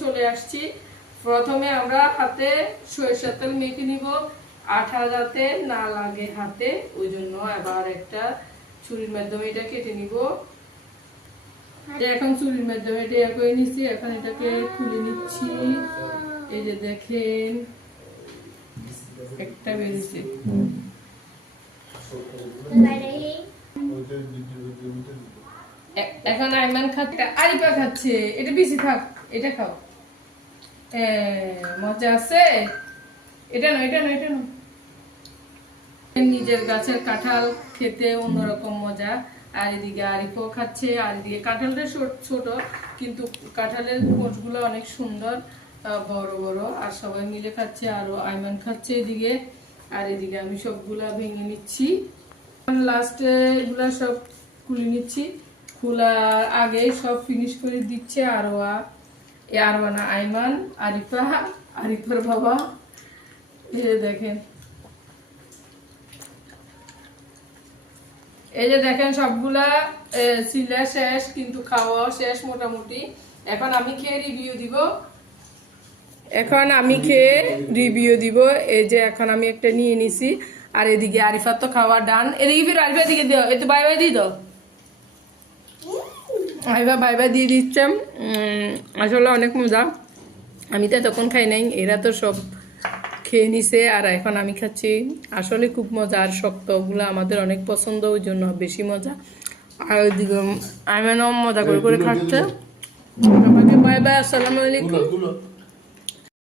চলে আসছি। প্রথমে আমরা হাতে সরিষার তেল মেখে নিব, আঠা যাতে না লাগে হাতে, ওই জন্য আবার একটা ছুরির মাধ্যমে এটা কেটে নিব। এখন ছুরির মাধ্যমে এটা করে নিচ্ছি, এখন এটাকে খুলে নিচ্ছি। এই যে দেখেন একটা বেরিয়েছে। এখন আইমান খাচ্ছে, আরিফা খাচ্ছে। এটা বেশি থাক, এটা খাও। মজা আছে। এটা না, এটা না, এটা না। নিজের গাছের কাঁঠাল খেতে অন্যরকম মজা। আর এদিকে আরিফও খাচ্ছে, আর এদিকে কাঁঠালটা ছোট কিন্তু কাঁঠালের কোষগুলো অনেক সুন্দর, বড় বড়। আর সবাই মিলে খাচ্ছে, আরো আইমান খাচ্ছে এদিকে। আর এদিকে আমি সবগুলা ভেঙে নিচ্ছি। লাস্টে এগুলা সব খুলে নিচ্ছি। খোলার আগে সব ফিনিশ করে দিচ্ছে আরওয়ানা, আইমান, আরিফা, আরিফার বাবা। দেখেন, এই যে দেখেন সবগুলা সিলা শেষ, কিন্তু খাওয়া শেষ মোটামুটি। এখন আমি খেয়ে রিভিউ দিব। এই যে এখন আমি একটা নিয়ে নিছি। আর এদিকে আরিফার তো খাওয়া ডান। এদিকে ফির আরিফা দিকে দিও, একটু বাই বাই দিয়ে দাও। আরিফা বাই বাই দিয়ে দিচ্ছে। আসলে অনেক মজা। আমি তো তখন খাই নাই, এরা তো সব খেয়ে নিছে, আর এখন আমি খাচ্ছি। আসলে খুব মজা। আর শক্তগুলো আমাদের অনেক পছন্দ, ওই জন্য বেশি মজা। আর ওইদিকে আমি মজা করে খাচ্ছে। আমাকে বাই বাই, আসসালামু আলাইকুম।